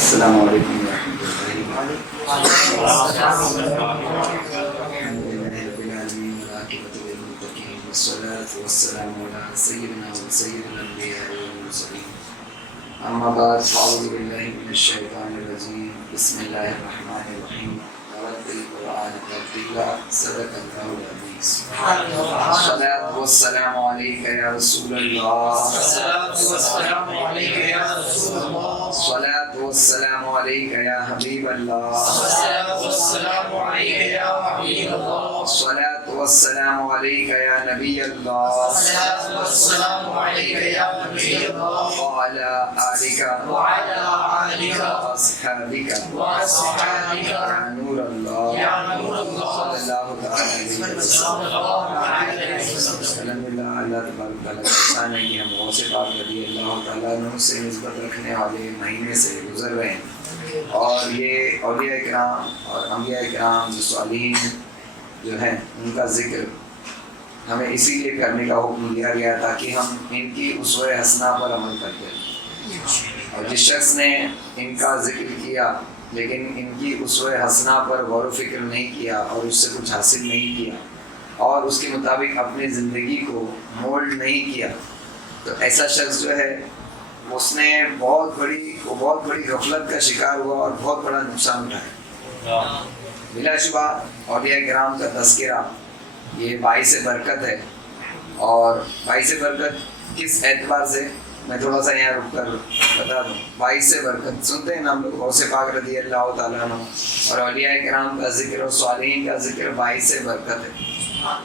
السلام علیکم ورحمۃ اللہ والصلاة والسلام على سيدنا وسيد الأنبياء والمرسلين أما بعد فأعوذ بالله من الشيطان الرجيم بسم الله الرحمن الرحيم ورتل القرآن ترتيلا صدق الله العظيم الصلاة والسلام عليك يا رسول الله الصلاة والسلام عليك يا رسول الله الصلاة والسلام عليك يا حبيب الله الصلاة والسلام عليك يا حبيب الله الصلاة والسلام عليك يا نبي الله الصلاة والسلام عليك يا نبي الله وعلى آلك وعلى آلك وأصحابك وأصحابك يا نور الله يا نور الله صلى الله تعالى عليه وسلم صلى الله عليه وسلم الحمدللہ اللہ تبارک تعالیٰ کا احسان ہے کہ ہم غوث پاک رضی اللہ تعالیٰ عنہ سے نسبت رکھنے والے مہینے سے گزر رہے ہیں، اور یہ اولیاء کرام اور انبیاء کرام جو صالحین جو ہیں ان کا ذکر ہمیں اسی لیے کرنے کا حکم دیا گیا تاکہ ہم ان کی اسوہ حسنہ پر عمل کرتے ہیں۔ اور جس شخص نے ان کا ذکر کیا لیکن ان کی اسوہ حسنہ پر غور و فکر نہیں کیا اور اس سے کچھ حاصل نہیں کیا اور اس کے مطابق اپنی زندگی کو مولڈ نہیں کیا، تو ایسا شخص جو ہے اس نے بہت بڑی غفلت کا شکار ہوا اور بہت بڑا نقصان اٹھایا۔ بلا شبہ اولیاء کرام کا تذکرہ یہ باعث برکت ہے، اور باعث برکت کس اعتبار سے میں تھوڑا سا یہاں رک کر بتا دوں۔ باعث برکت سنتے ہیں نا ہم لوگ غوث پاک رضی اللہ تعالیٰ عنہ اور اولیاء کرام کا ذکر اور صالحین کا ذکر باعث برکت ہے،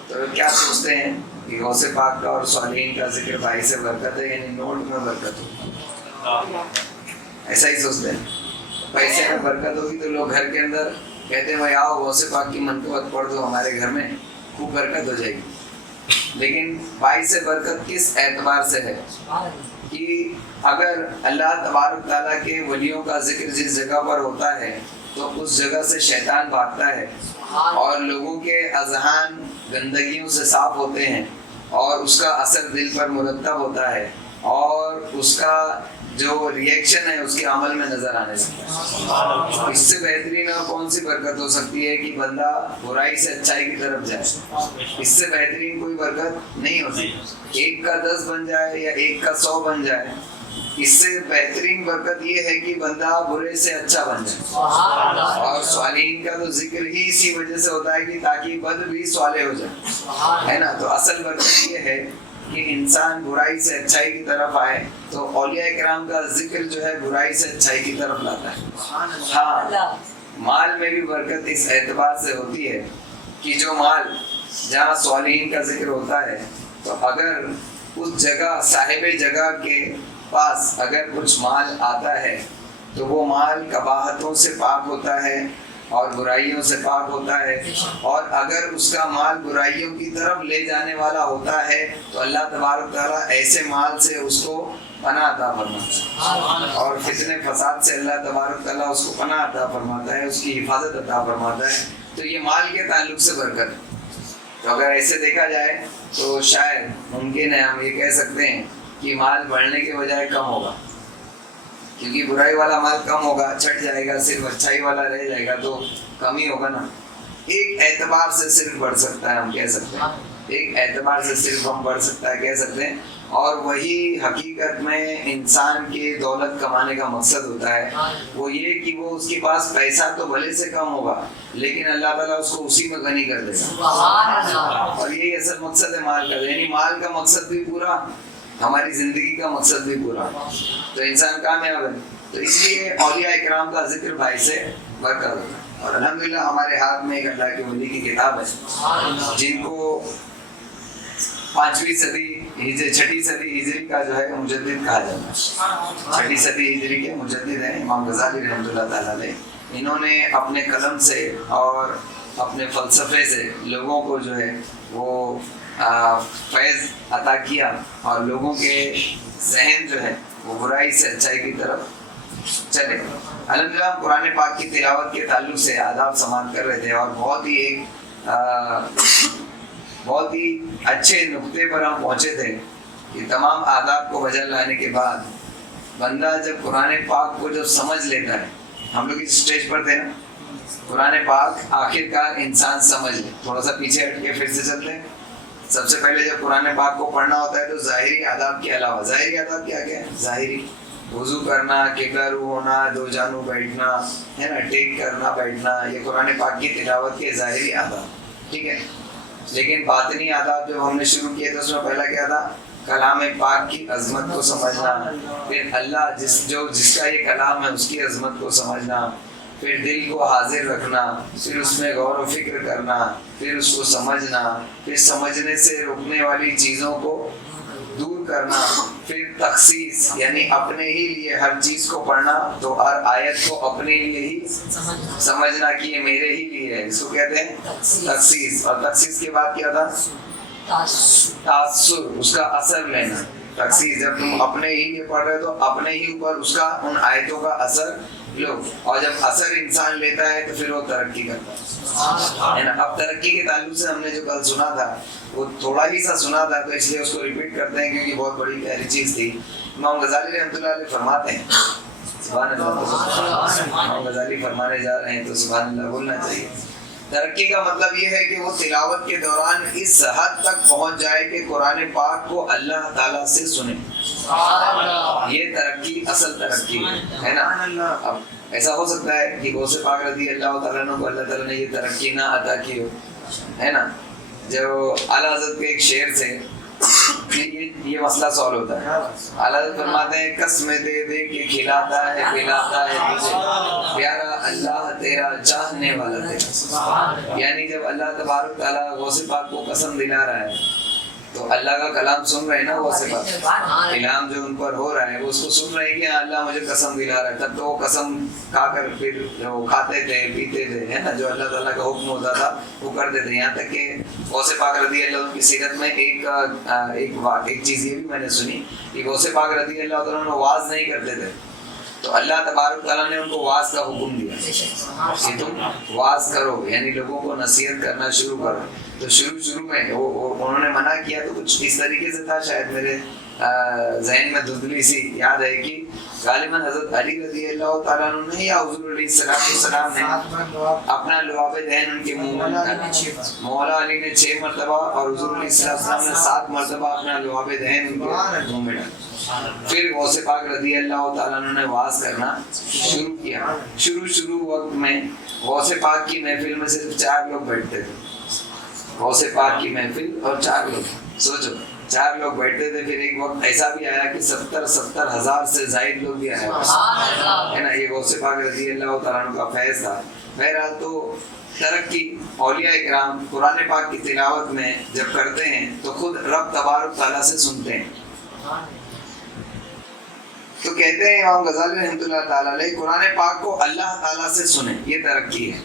تو کیا سوچتے ہیں کہ غوث پاک کا اور صالحین کا ذکر باعث برکت ہے، یعنی نوٹ میں برکت ہو، ایسا ہی سوچتے ہیں؟ پیسے میں برکت ہوگی تو لوگ گھر کے اندر کہتے ہیں بھائی آؤ غوث پاک کی منقبت پڑھ دو ہمارے گھر میں، خوب برکت ہو جائے گی۔ لیکن باعث برکت کس اعتبار سے ہے کہ اگر اللہ تبارک تعالیٰ کے ولیوں کا ذکر جس جگہ پر ہوتا ہے تو اس جگہ سے شیطان بھاگتا ہے اور لوگوں کے اذہان گندگیوں سے صاف ہوتے ہیں اور اس کا اثر دل پر مرتب ہوتا ہے اور اس کا جو ریئیکشن ہے اس کے عمل میں نظر آنے لگتا ہے۔ اس سے بہترین اور کون سی برکت ہو سکتی ہے کہ بندہ برائی سے اچھائی کی طرف جائے؟ اس سے بہترین کوئی برکت نہیں ہو سکتی۔ 1 کا 10 بن جائے یا 1 کا 100 بن جائے، اس سے بہترین برکت یہ ہے کہ بندہ برے سے اچھا بن جائے۔ اور صالحین کا تو ذکر ہی اسی وجہ سے ہوتا ہے کہ تاکہ بد بھی صالح ہو جائے، ہے نا؟ تو اصل برکت یہ ہے کہ انسان برائی سے اچھائی کی طرف آئے، تو اولیاء کرام کا ذکر جو ہے برائی سے اچھائی کی طرف لاتا ہے۔ ہاں، مال میں بھی برکت اس اعتبار سے ہوتی ہے کہ جو مال جہاں صالحین کا ذکر ہوتا ہے تو اگر اس جگہ صاحب جگہ کے پاس اگر کچھ مال آتا ہے تو وہ مال قباحتوں سے پاک ہوتا ہے اور برائیوں سے پاک ہوتا ہے، اور اگر اس کا مال برائیوں کی طرف لے جانے والا ہوتا ہے تو اللہ تبارک تعالیٰ ایسے مال سے اس کو پناہ عطا فرماتا ہے، اور فتنے فساد سے اللہ تبارک تعالیٰ اس کو پناہ عطا فرماتا ہے، اس کی حفاظت عطا فرماتا ہے۔ تو یہ مال کے تعلق سے برکت ہے۔ تو اگر ایسے دیکھا جائے تو شاید ممکن ہے ہم یہ کہہ سکتے ہیں کہ مال بڑھنے کے بجائے کم ہوگا، کیونکہ برائی والا مال کم ہوگا، چھٹ جائے گا، صرف اچھائی والا رہ جائے گا تو کم ہی ہوگا نا۔ ایک اعتبار سے صرف بڑھ سکتا ہے، ہم کہہ سکتے ہیں ایک اعتبار سے صرف ہم بڑھ سکتا ہے کہہ سکتے ہیں، اور وہی حقیقت میں انسان کے دولت کمانے کا مقصد ہوتا ہے، وہ یہ کہ وہ اس کے پاس پیسہ تو بھلے سے کم ہوگا لیکن اللہ تعالیٰ اس کو اسی میں غنی کر دے گا، اور یہی اصل مقصد ہے مال کا۔ یعنی مال کا مقصد بھی پورا، ہماری زندگی کا مقصد بھی پورا، تو انسان کامیاب ہے۔ تو اس لیے اولیاء اکرام کا ذکر باعث برکت ہوتا ہے۔ اور الحمدللہ ہمارے ہاتھ میں ایک اللہ کے ولی کی کتاب ہے جن کو 5ویں صدی چھٹی صدی ہجری کا جو ہے مجدد کہا جاتا ہے۔ 6 صدی ہجری کے مجدد ہیں امام غزالی رحمۃ اللہ تعالیٰ علیہ۔ انہوں نے اپنے قلم سے اور اپنے فلسفے سے لوگوں کو جو ہے وہ فیض عطا کیا، اور لوگوں کے ذہن جو ہے وہ برائی سے اچھائی کی طرف چلے۔ الحمدللہ قرآن پاک کی تلاوت کے تعلق سے آداب سماعت کر رہے تھے، اور بہت ہی اچھے نقطے پر ہم پہنچے تھے کہ تمام آداب کو بجا لانے کے بعد بندہ جب قرآن پاک کو جب سمجھ لیتا ہے، ہم لوگ اس اسٹیج پر تھے نا، قرآن پاک آخر کار انسان سمجھ لے. تھوڑا سا پیچھے ہٹ کے پھر سے چلتے ہیں. سب سے پہلے جب قرآن پاک کو پڑھنا ہوتا ہے تو ظاہری آداب کے علاوہ، ظاہری آداب کیا کیا ہے؟ ظاہری وضو کرنا، قبلہ رو ہونا، دو جانو بیٹھنا ہے نا، ٹیک کرنا بیٹھنا، یہ قرآن پاک کی تلاوت کے ظاہری آداب. ٹھیک ہے. لیکن باطنی آداب جب ہم نے شروع کیے تو اس میں پہلا کیا تھا؟ کلام پاک کی عظمت کو سمجھنا، پھر اللہ جس کا یہ کلام ہے اس کی عظمت کو سمجھنا، پھر دل کو حاضر رکھنا، پھر اس میں غور و فکر کرنا، پھر اس کو سمجھنا، پھر سمجھنے سے روکنے والی چیزوں کو دور کرنا، پھر تخصیص یعنی اپنے ہی لیے ہر چیز کو پڑھنا، تو ہر آیت کو اپنے لیے ہی سمجھنا کہ یہ میرے ہی لیے ہے، اس کو کہتے ہیں تخصیص. اور تخصیص کے بعد کیا تھا؟ تاثر، اس کا اثر لینا. تخصیص جب تم اپنے ہی لیے پڑھ رہے ہو تو اپنے ہی اوپر اس کا، ان آیتوں کا اثر لو، اور جب اثر انسان لیتا ہے تو پھر وہ ترقی کرتا ہے نا. اب ترقی کے تعلق سے ہم نے جو کل سنا تھا وہ تھوڑا ہی سا سنا تھا، تو اس لیے اس کو ریپیٹ کرتے ہیں کیونکہ بہت بڑی پیاری چیز تھی. امام غزالی رحمۃ اللہ علیہ فرماتے ہیں، سبحان اللہ، امام غزالی فرمانے جا رہے ہیں تو سبحان اللہ بولنا چاہیے. ترقی کا مطلب یہ ہے کہ وہ تلاوت کے دوران اس حد تک پہنچ جائے کہ قرآن پاک کو اللہ تعالیٰ سے سنے. یہ ترقی اصل ترقی ہے نا. اب ایسا ہو سکتا ہے کہ غوث پاک رضی اللہ تعالیٰ عنہ کو اللہ تعالیٰ نے یہ ترقی نہ عطا کی ہو، ہے نا. جو اعلیٰ حضرت کے ایک شعر سے یہ مسئلہ سالو ہوتا ہے. اعلیٰ حضرت فرماتے ہیں، قسمیں دے دے کے کھلاتا ہے پلاتا ہے تجھے، پیارا اللہ تیرا چاہنے والا تیرا. یعنی جب اللہ تبارک تعالیٰ غوث پاک کو قسم دلا رہا ہے تو اللہ کا کلام سن رہے ہیں نا غوث پاک، کلام جو ان پر ہو رہا ہے وہ اس کو سن رہے ہیں کہ اللہ مجھے قسم دلا رہا ہے. تب تو وہ قسم کھا کر پھر وہ کھاتے تھے پیتے تھے، ہے نا. جو اللہ تعالیٰ کا حکم ہوتا تھا وہ کرتے تھے. یہاں تک کہ غوث پاک رضی اللہ عنہ کی سیرت میں ایک چیز یہ بھی میں نے سنی کہ غوث پاک رضی اللہ عنہ واز نہیں کرتے تھے تو اللہ تبارک تعالیٰ نے ان کو واز کا حکم دیا کہ تم واز کرو، یعنی لوگوں کو نصیحت کرنا شروع کرو. تو شروع میں انہوں نے منع کیا تو کچھ اس طریقے سے تھا، شاید میرے ذہن میں دھندلی سی یاد ہے کہ غالباً حضرت علی رضی اللہ تعالیٰ عنہ نے یا حضور علیہ السلام نے اپنا لعاب دہن ان کے منہ میں ڈالا. مولا علی نے 6 مرتبہ اور حضور علیہ السلام نے 7 مرتبہ اپنا لعاب دہن ان کے منہ میں ڈالا. پھر غوث پاک رضی اللہ تعالیٰ عنہ نے واز کرنا شروع کیا. شروع وقت میں غوث پاک کی محفل میں صرف 4 لوگ بیٹھتے تھے. غوث پاک کی محفل اور 4 لوگ، سوچو 4 لوگ بیٹھتے تھے. پھر ایک وقت ایسا بھی آیا کہ 70 ہزار سے زائد لوگ بھی آئے ہے نا. یہ غوث پاک رضی اللہ تعالیٰ عنہ کا فیض تھا. بہرحال تو ترقی اولیاء کرام قرآن پاک کی تلاوت میں جب کرتے ہیں تو خود رب تبارک تعالیٰ سے سنتے ہیں. تو کہتے ہیں امام غزالی رحمۃ اللہ تعالیٰ علیہ، قرآن پاک کو اللہ تعالیٰ سے سنیں، یہ ترقی ہے،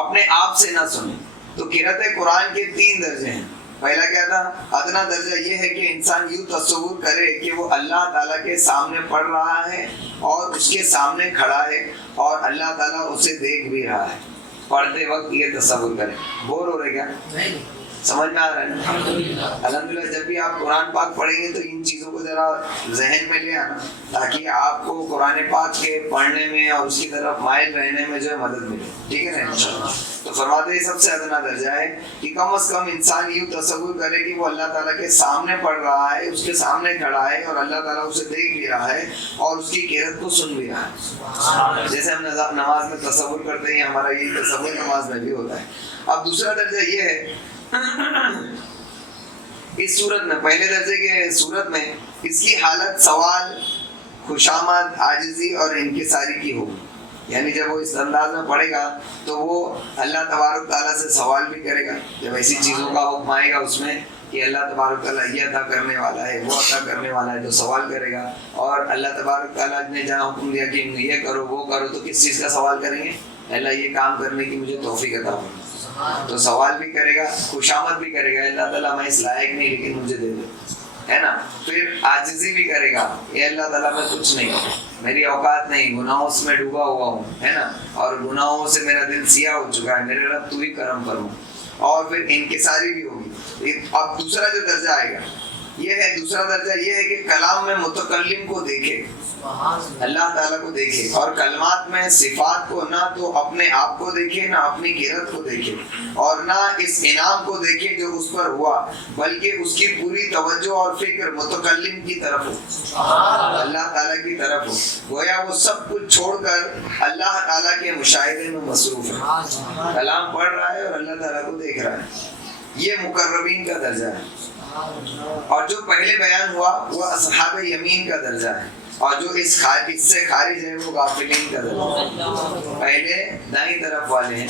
اپنے آپ سے نہ سنیں. تو قرأت قرآن کے 3 درجے ہیں. پہلا کیا تھا؟ ادنا درجہ یہ ہے کہ انسان یوں تصور کرے کہ وہ اللہ تعالیٰ کے سامنے پڑھ رہا ہے اور اس کے سامنے کھڑا ہے اور اللہ تعالیٰ اسے دیکھ بھی رہا ہے. پڑھتے وقت یہ تصور کریں. بور ہو رہے کیا؟ سمجھ میں آ رہا ہے نا؟ الحمدللہ جب بھی آپ قرآن پاک پڑھیں گے تو ان چیزوں کو ذرا ذہن میں لے آنا تاکہ آپ کو قرآن پاک کے پڑھنے میں اور اس کی طرف مائل رہنے میں جو ہے مدد ملے. ٹھیک ہے نا انشاءاللہ. تو فرماتے ہیں سب سے ادنا درجہ ہے کہ کم از کم انسان یوں تصور کرے کہ وہ اللہ تعالیٰ کے سامنے پڑھ رہا ہے، اس کے سامنے کھڑا ہے اور اللہ تعالیٰ اسے دیکھ بھی رہا ہے اور اس کی قرأت کو سن بھی رہا ہے. جیسے ہم نماز میں تصور کرتے ہیں، ہمارا یہ تصور نماز میں بھی ہوتا ہے. اب دوسرا درجہ یہ ہے اس صورت میں، پہلے درجے کے صورت میں اس کی حالت سوال، خوشامد، عاجزی اور انکساری کی ہوگی. یعنی جب وہ اس انداز میں پڑھے گا تو وہ اللہ تبارک تعالیٰ سے سوال بھی کرے گا. جب ایسی چیزوں کا حکم آئے گا اس میں کہ اللہ تبارک تعالیٰ یہ عطا کرنے والا ہے، وہ عطا کرنے والا ہے، تو سوال کرے گا. اور اللہ تبارک تعالیٰ نے جہاں حکم دیا کہ یہ کرو وہ کرو تو کس چیز کا سوال کریں گے؟ اللہ یہ کام کرنے کی مجھے توفیق عطا فرما. تو سوال بھی کرے گا، خوشامد بھی کرے گا، اللہ تعالیٰ میں اس لائق نہیں لیکن مجھے دے دے، ہے نا. پھر عاجزی بھی کرے گا، یہ اللہ تعالیٰ میں کچھ نہیں، میری اوقات نہیں، گناہوں سے میں ڈوبا ہوا ہوں، ہے نا، اور گناہوں سے میرا دل سیاہ ہو چکا ہے، میرے رب تو ہی کرم فرما. اور پھر انکساری بھی ہوگی. اب دوسرا جو درجہ آئے گا یہ ہے دوسرا درجہ، یہ ہے کہ کلام میں متکلم کو دیکھے، اللہ تعالیٰ کو دیکھے، اور کلمات میں صفات کو نہ تو اپنے آپ کو دیکھے، نہ اپنی غیرت کو دیکھے، اور نہ اس انعام کو دیکھے جو اس پر ہوا، بلکہ اس کی پوری توجہ اور فکر متکلم کی طرف ہو، اللہ تعالیٰ کی طرف ہو، گویا وہ سب کچھ چھوڑ کر اللہ تعالیٰ کے مشاہدے میں مصروف ہے، کلام پڑھ رہا ہے اور اللہ تعالیٰ کو دیکھ رہا ہے۔ یہ مقربین کا درجہ ہے، اور جو پہلے بیان ہوا وہ اصحاب یمین کا درجہ ہے، اور جو اس سے خارج ہے وہ غافلین کا درجہ ہے۔ پہلے دائیں طرف والے ہیں،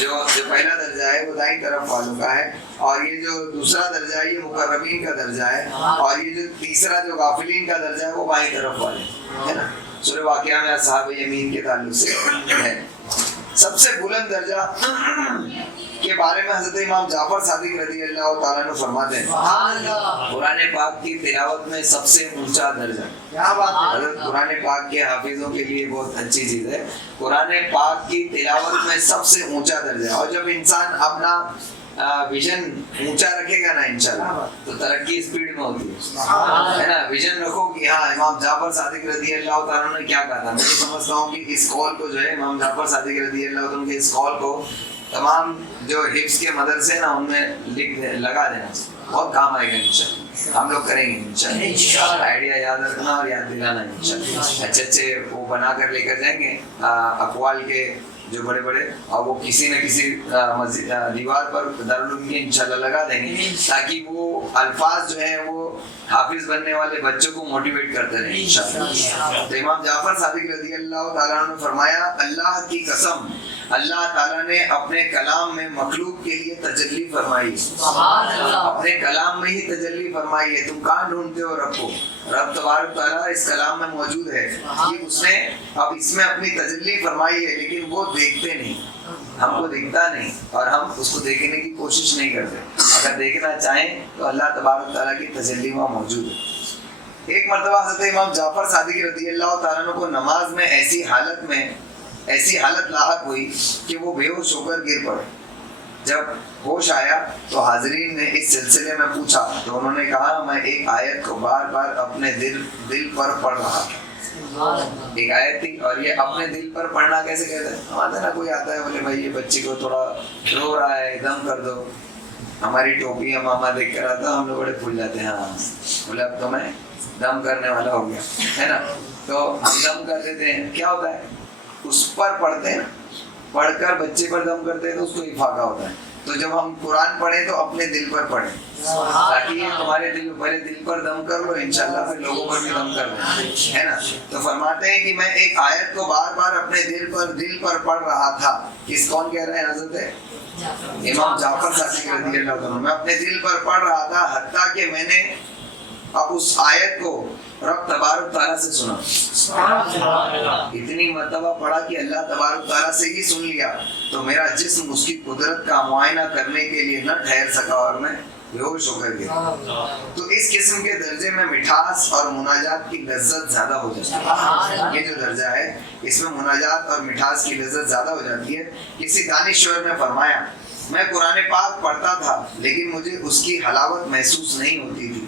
جو پہلا درجہ ہے وہ دائیں طرف والوں کا ہے، اور یہ جو دوسرا درجہ ہے یہ مقربین کا درجہ ہے، اور یہ جو تیسرا جو غافلین کا درجہ ہے وہ بائیں طرف والے ہے نا۔ سورہ واقعہ میں اصحاب یمین کے تعلق سے ہے۔ سب سے بلند درجہ کے بارے میں حضرت امام جعفر صادق رضی اللہ تعالیٰ عنہ فرماتے ہیں، قرآن پاک کی تلاوت میں سب سے اونچا درجہ، حضرت قرآن پاک کے حافظوں کے لیے بہت اچھی چیز ہے، قرآن پاک کی تلاوت میں سب سے اونچا درجہ، اور جب انسان اپنا ویژن اونچا رکھے گا نا انشاءاللہ تو ترقی اسپیڈ میں ہوتی ہے نا۔ ویژن رکھو کہ ہاں امام جعفر صادق رضی اللہ تعالیٰ نے کیا کہا تھا، میں سمجھتا ہوں کہ اس قول کو جو ہے امام جعفر صادق رضی اللہ تعالیٰ کے اس قول کو تمام جو حفظ کے مدرسے نا ان میں لگا دینا، بہت کام آئے گا انشاءاللہ، ہم لوگ کریں گے انشاءاللہ، آئیڈیا یاد رکھنا اور یاد دلانا انشاءاللہ، اچھے اچھے وہ بنا کر لے کر جائیں گے اقوال کے جو بڑے بڑے، اور وہ کسی نہ کسی دیوار پر دارالعلوم کے انشاءاللہ لگا دیں گے، تاکہ وہ الفاظ جو ہیں وہ حافظ بننے والے بچوں کو موٹیویٹ کرتے رہیں انشاءاللہ۔ تو امام جعفر صادق رضی اللہ تعالیٰ نے فرمایا، اللہ کی قسم اللہ تعالیٰ نے اپنے کلام میں مخلوق کے لیے تجلی فرمائی، اپنے کلام میں ہی تجلی فرمائی ہے۔ تم کہاں ڈھونڈتے ہو رب کو؟ رب تبارک تعالیٰ اس کلام میں موجود ہے، کہ اس نے اب اس میں اپنی تجلی فرمائی ہے، لیکن وہ دیکھتے نہیں، ہم کو دکھتا نہیں، اور ہم اس کو دیکھنے کی کوشش نہیں کرتے۔ اگر دیکھنا چاہیں تو اللہ تبارک تعالیٰ کی تجلی وہاں موجود ہے۔ ایک مرتبہ حضرت امام جعفر صادق رضی اللہ تعالیٰ عنہ کو نماز میں ایسی حالت لاحق ہوئی کہ وہ بے ہوش ہو کر گر پڑے۔ جب ہوش آیا تو حاضرین نے اس سلسلے میں پوچھا، تو انہوں نے کہا، میں ایک آیت کو بار بار اپنے دل پر پڑھ رہا تھا۔ ایک آیت تھی، اور یہ اپنے دل پر پڑھنا کیسے کہتے ہیں؟ ہمارے نا کوئی آتا ہے بولے بھائی یہ بچے کو تھوڑا رو رہا ہے دم کر دو، ہماری ٹوپی یا ماما دیکھ کر آتا ہم لوگ بڑے پھول جاتے ہیں، ہاں بولے اب تو میں دم کرنے والا ہو گیا ہے نا، تو ہم دم کر دیتے ہیں۔ کیا ہوتا ہے؟ اس پر پڑھتے ہیں، پڑھ کر بچے پر دم کرتے ہیں تو اس کو افاقہ ہوتا ہے۔ تو جب ہم قرآن پڑھیں تو اپنے دل پر پڑھیں، تاکہ یہ تمہارے پہلے دل پر دم کر لو، انشاءاللہ پھر لوگوں پر بھی دم کر دیں، ہے نا۔ تو فرماتے ہیں کہ میں ایک آیت کو بار بار اپنے دل پر پڑھ رہا تھا۔ کس کون کہہ رہے ہیں؟ حضرت امام جعفر صادق رضی اللہ عنہ۔ میں اپنے دل پر پڑھ رہا تھا، حتیٰ کہ میں نے اب اس آیت کو رب تبارک تعالیٰ سے سنا، اتنی مرتبہ پڑھا کہ اللہ تبارک تعالیٰ سے ہی سن لیا، تو میرا جسم اس کی قدرت کا معائنہ کرنے کے لیے نہ ٹھہر سکا اور میں بے ہوش ہو کر گیا۔ تو اس قسم کے درجے میں مٹھاس اور مناجات کی لذت زیادہ ہو جاتی ہے۔ یہ جو درجہ ہے اس میں مناجات اور مٹھاس کی لذت زیادہ ہو جاتی ہے۔ کسی دانشور نے فرمایا، میں قرآن پاک پڑھتا تھا لیکن مجھے اس کی حلاوت محسوس نہیں ہوتی تھی،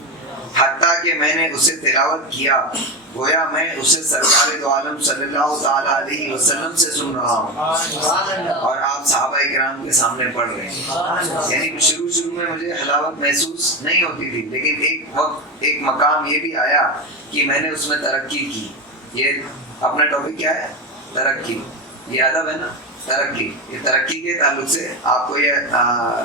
حتیٰ کہ میں نے اسے تلاوت کیا، گویا میں اسے سرکار دو عالم صلی اللہ تعالیٰ علیہ وسلم سے سن رہا ہوں، اور آپ صحابہ کرام کے سامنے پڑھ رہے ہیں۔ یعنی شروع میں مجھے حلاوت محسوس نہیں ہوتی تھی، لیکن ایک مقام یہ بھی آیا کہ میں نے اس میں ترقی کی۔ یہ اپنا ٹاپک کیا ہے؟ ترقی۔ یہ ادب ہے نا، ترقی۔ یہ ترقی کے تعلق سے آپ کو یہ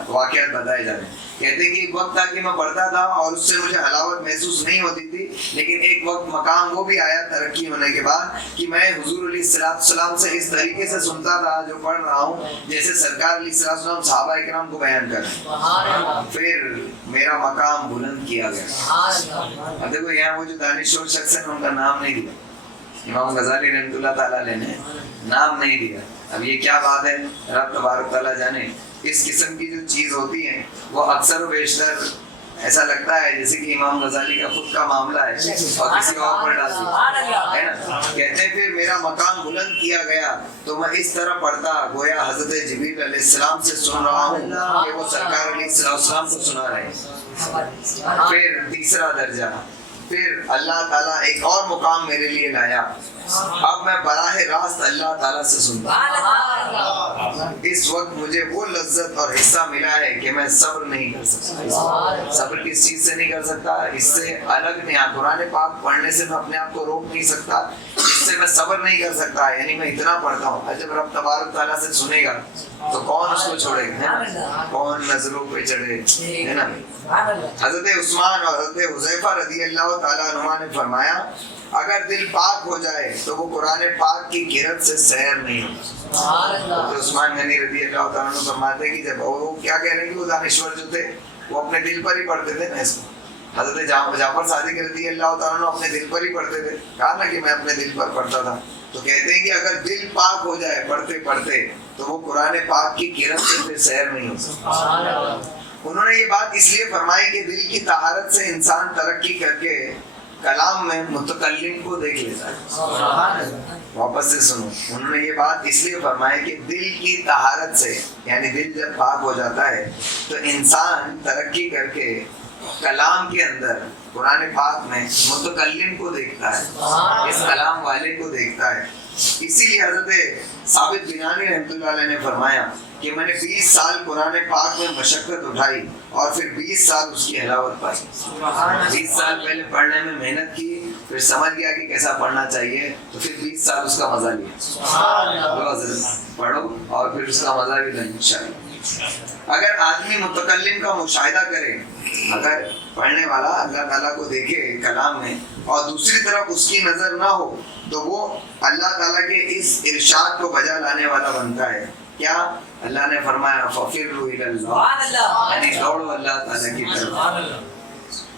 واقعات بتائے جا رہے ہیں۔ کہتے ہیں کہ ایک وقت تھا کہ میں پڑھتا تھا اور اس سے مجھے حلاوت محسوس نہیں ہوتی تھی، لیکن ایک وقت مقام وہ بھی آیا ترقی ہونے کے بعد کہ میں حضور علیہ السلام سے اس طریقے سے سنتا تھا جو پڑھ رہا ہوں جیسے سرکار علیہ السلام صحابہ کرام کو بیان کر رہے ہیں۔ پھر میرا مقام بلند کیا گیا۔ اب دیکھو یہاں وہ جو دانشور شخص ہیں ان کا نام نہیں دیا، امام غزالی رحمۃ اللہ تعالیٰ علیہ نے نام نہیں دیا۔ اب یہ کیا بات ہے؟ رب تبارک تعالیٰ جانے۔ اس قسم کی جو چیز ہوتی ہیں وہ اکثر و بیشتر ایسا لگتا ہے جیسے کہ امام غزالی کا خود کا معاملہ ہے اور کسی اور پر ڈال دیا ہے نا. کہتے ہیں پھر میرا مقام بلند کیا گیا تو میں اس طرح پڑھتا گویا حضرت جبریل علیہ السلام سے سن رہا ہوں کہ وہ سرکار علیہ السلام کو سنا رہے ہیں. پھر تیسرا درجہ, پھر اللہ تعالیٰ ایک اور مقام میرے لیے لایا. اب میں براہ راست اللہ تعالیٰ سے سنتا ہوں. اس وقت مجھے وہ لذت اور حصہ ملا ہے کہ میں صبر نہیں کر سکتا. صبر کس چیز سے نہیں کر سکتا؟ اس سے الگ نہیں. قرآن پاک پڑھنے سے میں اپنے آپ کو روک نہیں سکتا, اس سے میں صبر نہیں کر سکتا. یعنی میں اتنا پڑھتا ہوں, جب رب تبارک تعالیٰ سے سنے گا تو کون اس کو چھوڑے گا, ہے نا؟ کون نظروں پہ چڑھے, ہے نا؟ حضرت عثمان اور حضرت حذیفہ رضی اللہ تعالیٰ عنہ نے فرمایا اگر دل پاک ہو جائے تو وہ قرآن پاک کی گرد سے سیر نہیں ہوتا. حضرت عثمان غنی رضی اللہ تعالیٰ عنہ فرماتے ہیں کہ جب وہ کیا کہہ رہے ہیں کہ وہ دانشور جو تھے وہ اپنے دل پر ہی پڑھتے تھے نا اس کو. حضرت جعفر صادق رضی اللہ تعالیٰ عنہ اپنے دل پر ہی پڑھتے تھے. کہا نا کہ میں اپنے دل پر پڑھتا تھا. تو کہتے ہیں کہ اگر دل پاک ہو جائے پڑھتے پڑھتے تو وہ قرآن پاک کی گرد سے پھر سیر نہیں ہو سکتا. انہوں نے یہ بات اس لیے فرمائی کہ دل کی طہارت سے انسان ترقی کر کے کلام میں متکلم کو دیکھ لیتا ہے. واپس سے سنو, انہوں نے یہ بات اس لیے فرمائی کہ دل کی طہارت سے, یعنی دل جب پاک ہو جاتا ہے تو انسان ترقی کر کے کلام کے اندر قرآن پاک میں متکلم کو دیکھتا ہے, اس کلام والے کو دیکھتا ہے. اسی لیے حضرت ثابت بنانی رحمۃ اللہ علیہ نے فرمایا کہ میں نے 20 سال قرآن پاک میں مشقت اٹھائی اور پھر 20 سال اس کی حلاوت پائی. 20 سال پہلے پڑھنے میں محنت کی, پھر سمجھ گیا کہ کیسا پڑھنا چاہیے, تو پھر 20 سال اس کا مزہ لیا. پڑھو اور پھر اس کا مزہ بھی لیں انشاءاللہ. اگر آدمی متکلم کا مشاہدہ کرے, اگر پڑھنے والا اللہ تعالیٰ کو دیکھے کلام میں اور دوسری طرف اس کی نظر نہ ہو تو وہ اللہ تعالیٰ کے اس ارشاد کو بجا لانے والا بنتا ہے. کیا اللہ نے فرمایا فَفِرُّوا إِلَى اللَّهِ, یعنی دوڑو اللہ تعالیٰ کی طرف.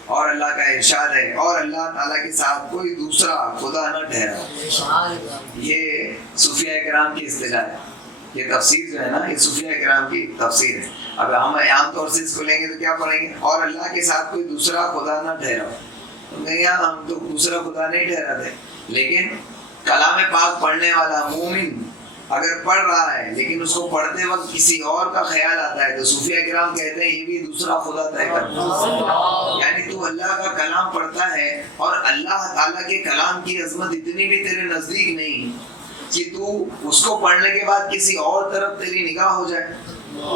اور اللہ کا ارشاد ہے اور اللہ تعالیٰ کے ساتھ کوئی دوسرا خدا نہ ٹھہرا. یہ صوفیہ کرام کی اصطلاح ہے. یہ تفسیر جو ہے نا, یہ صوفیہ کرام کی تفسیر ہے. اب ہم عام طور سے اس کو لیں گے تو کیا پڑھیں گے؟ اور اللہ کے ساتھ کوئی دوسرا خدا نہ ٹھہرا. ہم تو دوسرا خدا نہیں ٹھہراتے, لیکن کلام پاک پڑھنے والا مومن اگر پڑھ رہا ہے لیکن اس کو پڑھتے وقت کسی اور کا خیال آتا ہے تو صوفیہ کرام کہتے ہیں یہ بھی دوسرا خدا طے کرتا ہے. یعنی تو اللہ کا کلام پڑھتا ہے اور اللہ تعالیٰ کے کلام کی عظمت اتنی بھی تیرے نزدیک نہیں کہ تو اس کو پڑھنے کے بعد کسی اور طرف تیری نگاہ ہو جائے,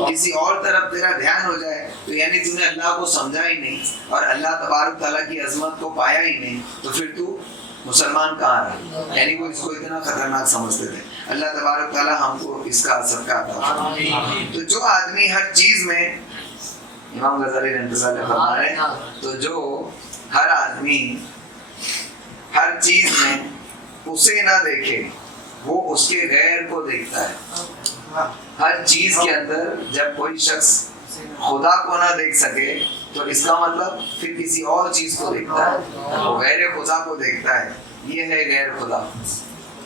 کسی اور طرف تیرا دھیان ہو جائے, تو یعنی تو نے اللہ کو سمجھا ہی نہیں اور اللہ تبارک تعالیٰ کی عظمت کو پایا ہی نہیں, تو پھر تو مسلمان کہاں رہے؟ یعنی وہ اس کو اتنا خطرناک سمجھتے تھے. اللہ تبارک تعالیٰ ہم کو اس کا صدقہ عطا فرمائے. تو جو آدمی ہر چیز میں, امام غزالی رحمۃ اللہ علیہ فرما رہے ہیں, تو جو ہر آدمی ہر چیز میں اسے نہ دیکھے وہ اس کے غیر کو دیکھتا ہے. ہر چیز کے اندر جب کوئی شخص خدا کو نہ دیکھ سکے تو اس کا مطلب پھر کسی اور چیز کو دیکھتا ہے, وہ غیر خدا کو دیکھتا ہے. یہ ہے غیر خدا.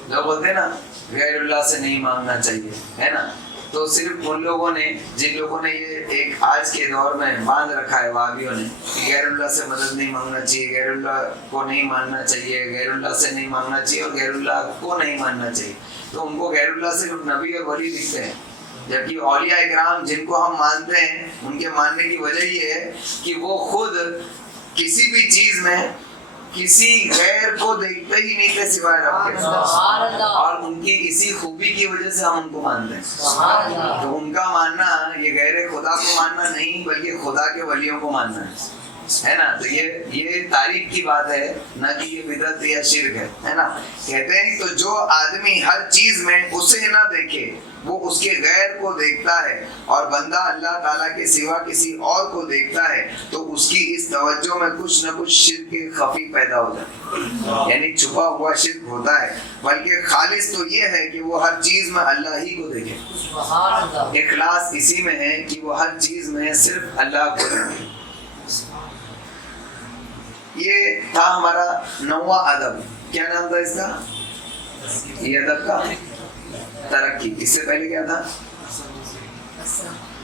لوگ بولتے ہیں نا غیر اللہ سے نہیں مانگنا چاہیے, ہے نا, تو صرف ان لوگوں نے, جن لوگوں نے یہ ایک آج کے دور میں باندھ رکھا ہے وہابیوں نے کہ غیر اللہ سے مدد نہیں مانگنا چاہیے, غیر اللہ کو نہیں ماننا چاہیے, غیر اللہ سے نہیں مانگنا چاہیے اور غیر اللہ کو نہیں ماننا چاہیے, تو ان کو غیر اللہ سے نبی اور ولی لکھتے ہیں. جبکہ اولیاء اکرام جن کو ہم مانتے ہیں ان کے ماننے کی وجہ یہ ہے کہ وہ خود کسی بھی چیز میں کسی غیر کو دیکھتے ہی نہیں تھے سوائے رب کے, اور ان کی اسی خوبی کی وجہ سے ہم ان کو مانتے ہیں. تو ان کا ماننا یہ غیر خدا کو ماننا نہیں بلکہ خدا کے ولیوں کو ماننا ہے نا. تو یہ تاریخ کی بات ہے, نہ کہ یہ بدعت یا شرک ہے نا. کہتے ہیں تو جو آدمی ہر چیز میں اسے نہ دیکھے وہ اس کے غیر کو دیکھتا ہے, اور بندہ اللہ تعالیٰ کے سوا کسی اور کو دیکھتا ہے تو اس کی اس توجہ میں کچھ نہ کچھ شرک خفی پیدا ہو جاتا ہے, یعنی چھپا ہوا شرک ہوتا ہے. بلکہ خالص تو یہ ہے کہ وہ ہر چیز میں اللہ ہی کو دیکھے. اخلاص اسی میں ہے کہ وہ ہر چیز میں صرف اللہ کو دیکھے. یہ تھا ہمارا 9واں ادب. کیا نام تھا اس کا؟ یہ ادب کا ترقی. اس سے پہلے کیا تھا؟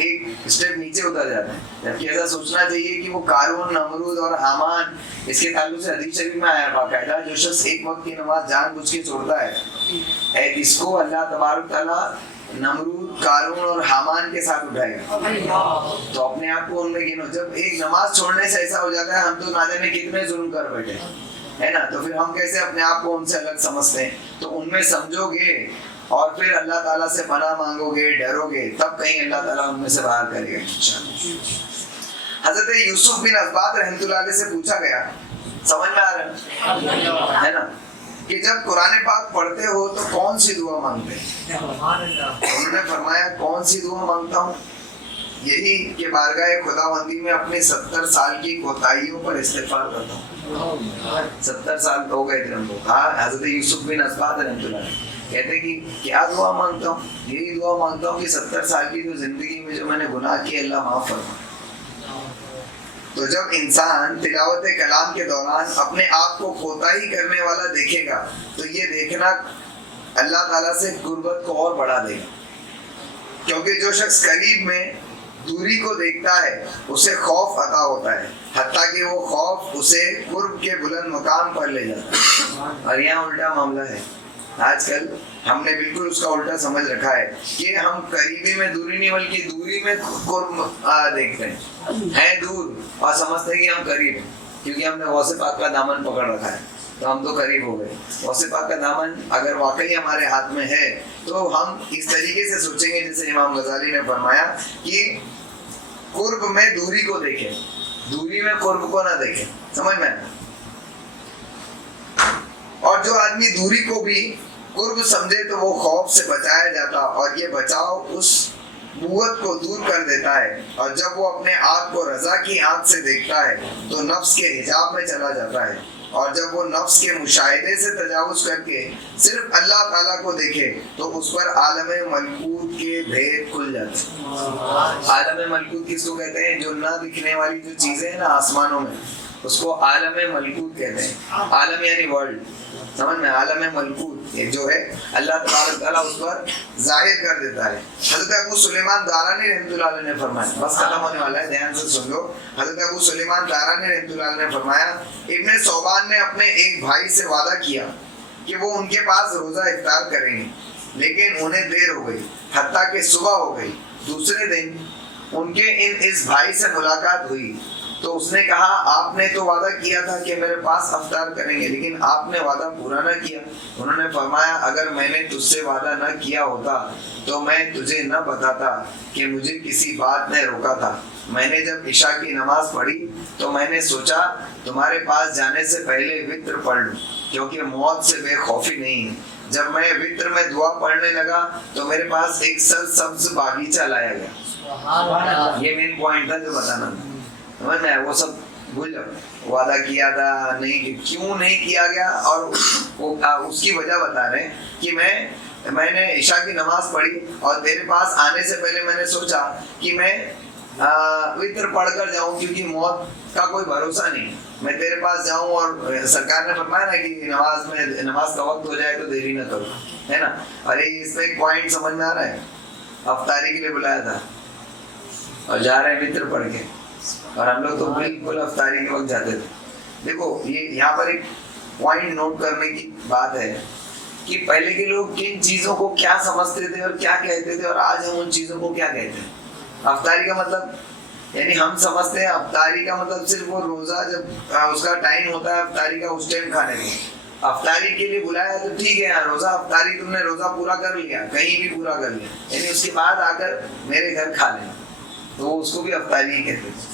ایک اسٹیپ نیچے اتر جاتے ہیں. جبکہ ایسا سوچنا چاہیے کہ وہ قارون، نمرود اور حامان، اس کے تعلق سے حدیث شریف میں آیا باقاعدہ، جو شخص ایک وقت کی نماز جان بوجھ کے چھوڑتا ہے اس کو اللہ تبارک تعالیٰ نمرود، قارون اور حامان کے ساتھ اٹھائے گا. تو اپنے آپ کو ان میں گنو. جب ایک نماز چھوڑنے سے ایسا ہو جاتا ہے ہم تو نہ جانے کتنے ظلم کر بیٹھے ہے نا، تو پھر ہم کیسے اپنے آپ کو ان سے الگ سمجھتے ہیں. تو ان میں سمجھو گے اور پھر اللہ تعالیٰ سے پناہ مانگو گے، ڈرو گے، تب کہیں اللہ تعالیٰ ان میں سے باہر کرے گا انشاءاللہ. حضرت یوسف بن اسباط رحمۃ اللہ علیہ سے پوچھا گیا، سمجھ میں آ رہا ہے نا، کہ جب قرآن پاک پڑھتے ہو تو کون سی دعا مانگتے ہیں؟ انہوں نے فرمایا کون سی دعا مانگتا ہوں؟ یہی کہ بارگاہ خداوندی میں اپنے 70 سال کی کوتاہیوں پر استغفار کرتا ہوں. 70 سال ہو گئے تھے ہم کو. ہاں حضرت یوسف بن اسباط رحمۃ اللہ علیہ کہتے کہ کیا دعا مانگتا ہوں؟ یہی دعا مانگتا ہوں کہ 70 سال کی جو زندگی میں جو میں نے گناہ کیے اللہ معاف فرما. تو جب انسان تلاوت کلام کے دوران اپنے آپ کو کوتاہی کرنے والا دیکھے گا تو یہ دیکھنا اللہ تعالیٰ سے قربت کو اور بڑھا دے گا. کیونکہ جو شخص قریب میں دوری کو دیکھتا ہے اسے خوف عطا ہوتا ہے، حتیٰ کہ وہ خوف اسے قرب کے بلند مقام پر لے جاتا ہے. اور یہاں الٹا معاملہ ہے. آج کل ہم نے بالکل اس کا الٹا سمجھ رکھا ہے کہ ہم قریبی میں دوری نہیں بلکہ دوری میں قرب دیکھتے ہیں دور اور سمجھتے ہیں کہ ہم قریب ہیں کیونکہ ہم نے غوث پاک کا دامن پکڑ رکھا ہے تو ہم تو قریب ہو گئے. غوث پاک کا دامن اگر واقعی ہمارے ہاتھ میں ہے تو ہم اس طریقے سے سوچیں گے جیسے امام غزالی نے فرمایا کہ قرب میں دوری کو دیکھیں، دوری میں قرب کو نہ دیکھیں. سمجھ میں؟ اور جو آدمی دوری کو بھی قرب سمجھے تو وہ خوف سے بچایا جاتا اور یہ بچاؤ اس بوت کو دور کر دیتا ہے. اور جب وہ اپنے آپ کو رضا کی آنکھ سے دیکھتا ہے تو نفس کے حجاب میں چلا جاتا ہے. اور جب وہ نفس کے مشاہدے سے تجاوز کر کے صرف اللہ تعالیٰ کو دیکھے تو اس پر عالم ملکوت کے بھید کھل جاتے ہیں. عالم ملکوت کس کو کہتے ہیں؟ جو نہ دکھنے والی جو چیزیں ہیں نا آسمانوں میں اس کو عالم ملکوت کہتے ہیں. عالم یعنی ورلڈ، سمجھ میں؟ عالم ملکوت یہ جو ہے اللہ تبارک تعالیٰ اس پر ظاہر کر دیتا ہے. حضرت ابو سلیمان دارانی رحمۃ اللہ علیہ نے فرمایا، بس ختم ہونے والا ہے دھیان سے سن لو. حضرت ابو سلیمان دارانی رحمۃ اللہ علیہ نے فرمایا ابن ثوبان نے اپنے ایک بھائی سے وعدہ کیا کہ وہ ان کے پاس روزہ افطار کریں گے، لیکن انہیں دیر ہو گئی حتیٰ کہ صبح ہو گئی. دوسرے دن ان کے اس بھائی سے ملاقات ہوئی تو اس نے کہا آپ نے تو وعدہ کیا تھا کہ میرے پاس افطار کریں گے لیکن آپ نے وعدہ پورا نہ کیا. انہوں نے فرمایا اگر میں نے تجھ سے وعدہ نہ کیا ہوتا تو میں تجھے نہ بتاتا کہ مجھے کسی بات نے روکا تھا. میں نے جب عشاء کی نماز پڑھی تو میں نے سوچا تمہارے پاس جانے سے پہلے وتر پڑھ لوں کیونکہ موت سے بے خوفی نہیں ہے. جب میں وتر میں دعا پڑھنے لگا تو میرے پاس ایک سرسبز باغیچہ لایا گیا. یہ مین پوائنٹ تھا جو بتانا تھا. سمجھ میں؟ وہ سب بھول جاؤ، وعدہ کیا تھا نہیں، کیوں نہیں کیا گیا اور اس کی وجہ بتا رہے ہیں کہ میں نے عشاء کی نماز پڑھی اور تیرے پاس آنے سے پہلے میں نے سوچا کہ میں وتر پڑھ کر جاؤں کیونکہ موت کا کوئی بھروسہ نہیں. میں تیرے پاس جاؤں اور سرکار نے فرمایا نا کہ نماز کا وقت ہو جائے تو دیری نہ کرو، ہے نا. ارے اس میں ایک پوائنٹ سمجھ میں آ رہا ہے. افطاری کے لیے بلایا تھا اور جا رہے ہیں وتر پڑھ کے اور ہم لوگ تو بالکل افطاری کے وقت جاتے تھے. دیکھو یہ یہاں پر ایک پوائنٹ نوٹ کرنے کی بات ہے کہ پہلے کے لوگ کن چیزوں کو کیا سمجھتے تھے اور کیا کہتے تھے اور آج ہم ان چیزوں کو کیا کہتے ہیں. افطاری کا مطلب یعنی ہم سمجھتے ہیں افطاری کا مطلب صرف وہ روزہ جب اس کا ٹائم ہوتا ہے افطاری کا اس ٹائم کھانے کا. افطاری کے لیے بلایا تو ٹھیک ہے روزہ افطاری تم نے روزہ پورا کر لیا، کہیں بھی پورا کر لیا، یعنی اس کے بعد آ کر میرے گھر کھا لینا تو اس کو بھی افطاری ہی کہتے ہیں.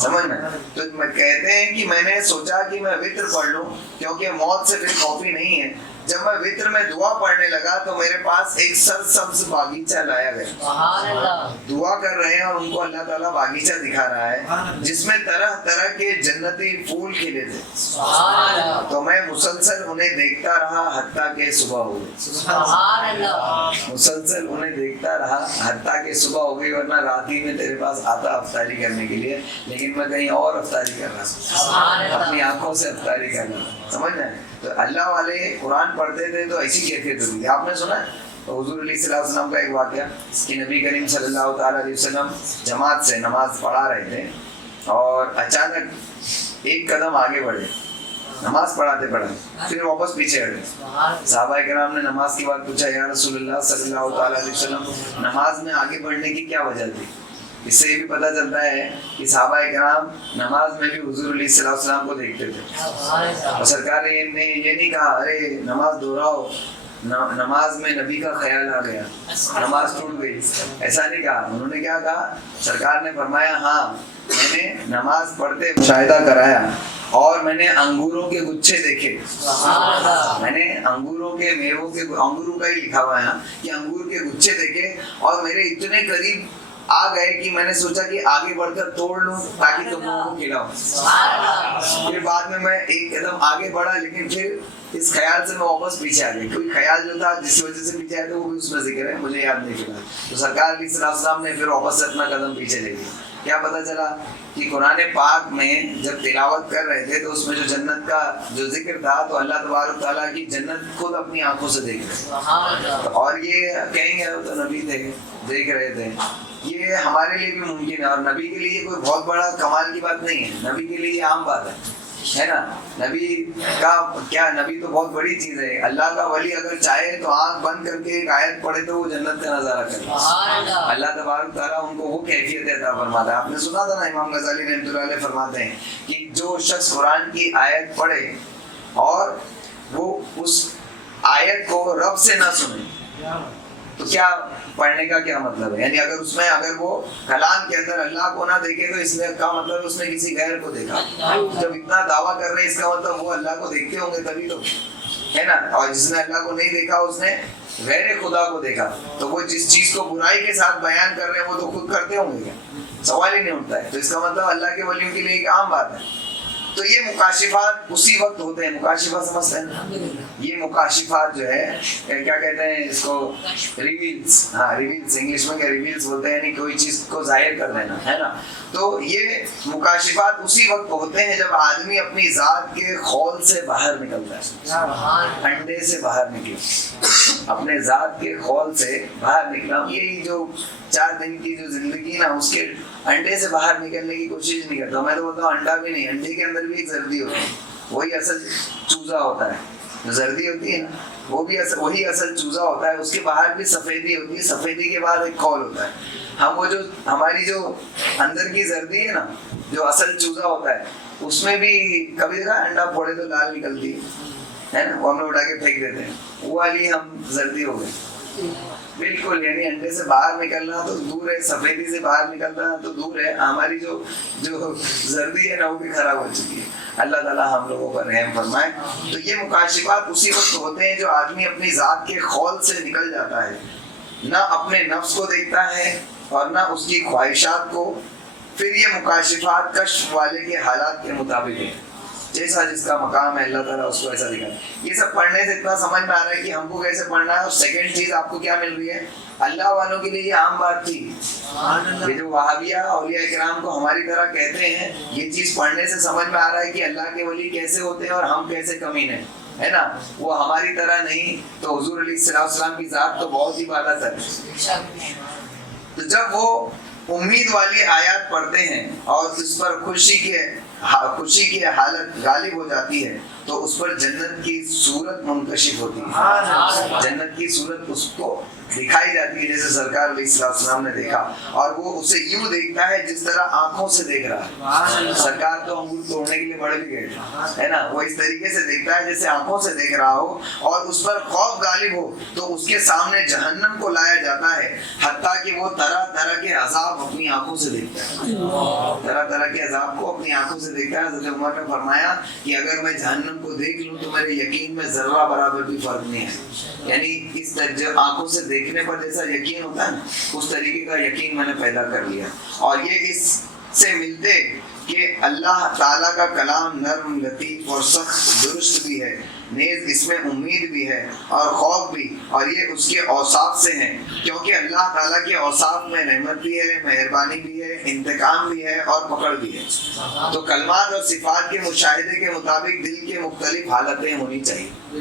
سمجھ میں؟ تو کہتے ہیں کہ میں نے سوچا کہ میں وتر پڑھ لوں کیونکہ موت سے بے خوفی نہیں ہے. جب میں وتر میں دعا پڑھنے لگا تو میرے پاس ایک سرسبز باغیچہ لایا گیا. دعا کر رہے ہیں اور ان کو اللہ تعالیٰ باغیچہ دکھا رہا ہے جس میں طرح طرح کے جنتی پھول کھلے تھے. تو میں مسلسل انہیں دیکھتا رہا حتیٰ کہ صبح ہو گئی. مسلسل انہیں دیکھتا رہا حتیٰ کہ صبح ہو گئی، ورنہ رات ہی میں تیرے پاس آتا افطاری کرنے کے لیے لیکن میں کہیں اور افطاری کر رہا ہوں، اپنی آنکھوں سے افطاری کر رہا ہوں. سمجھ میں؟ تو اللہ والے قرآن پڑھتے تھے تو ایسی کیفیت ہوتی تھی. آپ نے سنا تو حضور علیہ الصلوۃ والسلام کا ایک واقعہ کہ نبی کریم صلی اللہ تعالیٰ علیہ وسلم جماعت سے نماز پڑھا رہے تھے اور اچانک ایک قدم آگے بڑھے، نماز پڑھاتے پڑھاتے پھر واپس پیچھے ہٹے۔ صحابہ کرام نے نماز کے بعد پوچھا یا رسول اللہ صلی اللہ تعالیٰ علیہ وسلم نماز میں آگے بڑھنے کی کیا وجہ تھی؟ اس سے یہ بھی پتہ چلتا ہے کہ صحابہ کرام نماز میں بھی حضور علیہ الصلوۃ والسلام کو دیکھتے تھے، اور سرکار نے یہ نہیں کہا ارے نماز دہراؤ، نماز میں نبی کا خیال آ گیا نماز ٹوٹ گئی، ایسا نہیں کہا۔ انہوں نے کیا کہا؟ سرکار نے فرمایا ہاں میں نے نماز پڑھتے مشاہدہ کرایا اور میں نے انگوروں کے گچھے دیکھے، میں نے انگوروں کے میووں کے انگوروں کا ہی لکھا ہوا ہے کہ انگور کے گچھے دیکھے اور میرے اتنے قریب آ گئے کہ میں نے سوچا کہ آگے بڑھ کر توڑ لوں تاکہ تم لوگوں کو کھلاؤں۔ پھر بعد میں ایک قدم آگے بڑھا لیکن پھر اس خیال سے میں واپس پیچھے آ گئی، کوئی خیال جو تھا جس وجہ سے پیچھے آیا تھا وہ بھی اس میں ذکر ہے، مجھے یاد نہیں چلا۔ تو سرکار علیہ الصلوۃ والسلام نے پھر واپس سے اپنا قدم پیچھے لے لیا۔ کیا پتہ چلا کہ قرآن پاک میں جب تلاوت کر رہے تھے تو اس میں جو جنت کا جو ذکر تھا تو اللہ تبارک تعالیٰ کی جنت خود اپنی آنکھوں سے دیکھ رہے، اور یہ کہیں گے تو نبی تھے دیکھ رہے تھے، یہ ہمارے لیے بھی ممکن ہے، اور نبی کے لیے کوئی بہت بڑا کمال کی بات نہیں ہے، نبی کے لیے یہ عام بات ہے نا۔ نبی کا کیا، نبی تو بہت بڑی چیز ہے۔ اللہ کا ولی اگر چاہے تو آنکھ بند کر کے ایک آیت پڑھے تو وہ جنت کا نظارہ کرے، اللہ تبارک تعالیٰ ان کو وہ کیفیت عطا فرماتا ہے۔ آپ نے سنا تھا نا امام غزالی رحمۃ اللہ علیہ فرماتے ہیں کہ جو شخص قرآن کی آیت پڑھے اور وہ اس آیت کو رب سے نہ سنے تو کیا پڑھنے کا کیا مطلب ہے؟ یعنی اگر اس میں اگر وہ کلام کے اندر اللہ کو نہ دیکھے تو اس میں کا مطلب اس نے کسی غیر کو دیکھا۔ جب اتنا دعویٰ کر رہے ہیں اس کا مطلب وہ اللہ کو دیکھتے ہوں گے تبھی تو ہے نا، اور جس نے اللہ کو نہیں دیکھا اس نے غیر خدا کو دیکھا، تو وہ جس چیز کو برائی کے ساتھ بیان کر رہے ہیں وہ تو خود کرتے ہوں گے کیا؟ سوال ہی نہیں اٹھتا ہے۔ تو اس کا مطلب اللہ کے ولیوں کے لیے ایک عام بات ہے۔ تو یہ مکاشفات اسی وقت ہوتے ہیں، مکاشفہ سمجھتے ہیں؟ یہ مکاشفات جو ہے کیا کہتے ہیں اس کو؟ ریویلز، ہاں ریویلز، انگلش میں کیا ریویلز بولتے ہیں، یعنی کوئی چیز کو ظاہر کر دینا ہے نا۔ تو یہ مکاشفات اسی وقت ہوتے ہیں جب آدمی اپنی ذات کے خول سے باہر نکلتا ہے، انڈے سے باہر نکلا، اپنے ذات کے خول سے باہر نکلا۔ یہی جو 4 دن کی جو زندگی نا اس کے انڈے سے باہر نکلنے کی کوشش نہیں کرتا۔ میں تو بولتا ہوں انڈا بھی نہیں، انڈے کے اندر بھی ایک زردی ہوتی ہے، وہی اصل چوزا ہوتا ہے، جو زردی ہوتی ہے نا وہ بھی وہی اصل چوزا ہوتا ہے، اس کے باہر بھی سفیدی ہوتی ہے، سفیدی کے بعد ایک کھول ہوتا ہے۔ ہم وہ جو ہماری جو اندر کی زردی ہے نا جو اصل چوزا ہوتا ہے اس میں بھی کبھی دیکھا انڈا پھوڑے تو لال نکلتی ہے نا، وہ ہم لوگ اٹھا کے پھینک دیتے ہیں، وہ والی ہم زردی ہو گئی بالکل۔ یعنی انڈے سے باہر نکلنا تو دور ہے، سفیدی سے باہر نکلنا تو دور ہے، ہماری جو زردی ہے نا وہ بھی خراب ہو چکی ہے۔ اللہ تعالیٰ ہم لوگوں پر رحم فرمائے۔ تو یہ مکاشفات اسی وقت ہوتے ہیں جو آدمی اپنی ذات کے خول سے نکل جاتا ہے، نہ اپنے نفس کو دیکھتا ہے اور نہ اس کی خواہشات کو۔ پھر یہ مکاشفات کشف والے کے حالات کے مطابق ہے، جیسا جس کا مقام ہے اللہ تعالیٰ اس کو ایسا دکھاتا ہے۔ یہ سب پڑھنے سے اتنا سمجھ میں آ رہا ہے کہ ہم کو کیسے پڑھنا ہے۔ اور سیکنڈ چیز آپ کو کیا مل رہی ہے؟ اللہ والوں کے لیے یہ عام بات تھی، یہ جو وہابیہ اولیاء کرام کو ہماری طرح کہتے ہیں، یہ چیز پڑھنے سے سمجھ میں آ رہا ہے کہ اللہ کے ولی کیسے ہوتے ہیں اور ہم کیسے کمینے ہے نا، وہ ہماری طرح نہیں۔ تو حضور علیہ الصلوۃ والسلام کی ذات تو بہت ہی بالا تر ہے۔ تو جب وہ امید والی آیات پڑھتے ہیں اور اس پر خوشی کی حالت غالب ہو جاتی ہے تو اس پر جنت کی صورت منکشف ہوتی ہے، جنت کی صورت اس کو دکھائی جاتی ہے جیسے سرکار علیہ الصلوۃ والسلام نے دیکھا، اور وہ اسے یوں دیکھتا ہے جس طرح آنکھوں سے دیکھ رہا ہے۔ سرکار تو انگور توڑنے کے لیے بڑے بھی گئے تھے ہے نا، وہ اس طریقے سے دیکھتا ہے جیسے آنکھوں سے دیکھ رہا ہو، اور اس پر خوف غالب ہو تو اس کے سامنے جہنم کو لایا جاتا ہے، حتیٰ کہ وہ طرح طرح کے عذاب اپنی آنکھوں سے دیکھتا ہے، طرح طرح کے عذاب کو اپنی آنکھوں سے دیکھتا ہے۔ حضرت عمر نے فرمایا کہ اگر میں جہنم کو دیکھ لوں تو میرے یقین میں ذرہ برابر بھی فرق نہیں ہے، یعنی اس طرح آنکھوں سے دیکھنے پر جیسا یقین ہوتا ہے نا اس طریقے کا یقین میں نے پیدا کر لیا۔ اور یہ اس سے ملتے کہ اللہ تعالیٰ کا کلام نرم، لطیف اور سخت درست بھی ہے، نیز اس میں امید بھی ہے اور خوف بھی، اور یہ اس کے اوصاف سے ہیں، کیونکہ اللہ تعالیٰ کے اوصاف میں رحمت بھی ہے، مہربانی بھی ہے، انتقام بھی ہے اور پکڑ بھی ہے۔ تو کلمات اور صفات کے مشاہدے کے مطابق دل کے مختلف حالتیں ہونی چاہیے،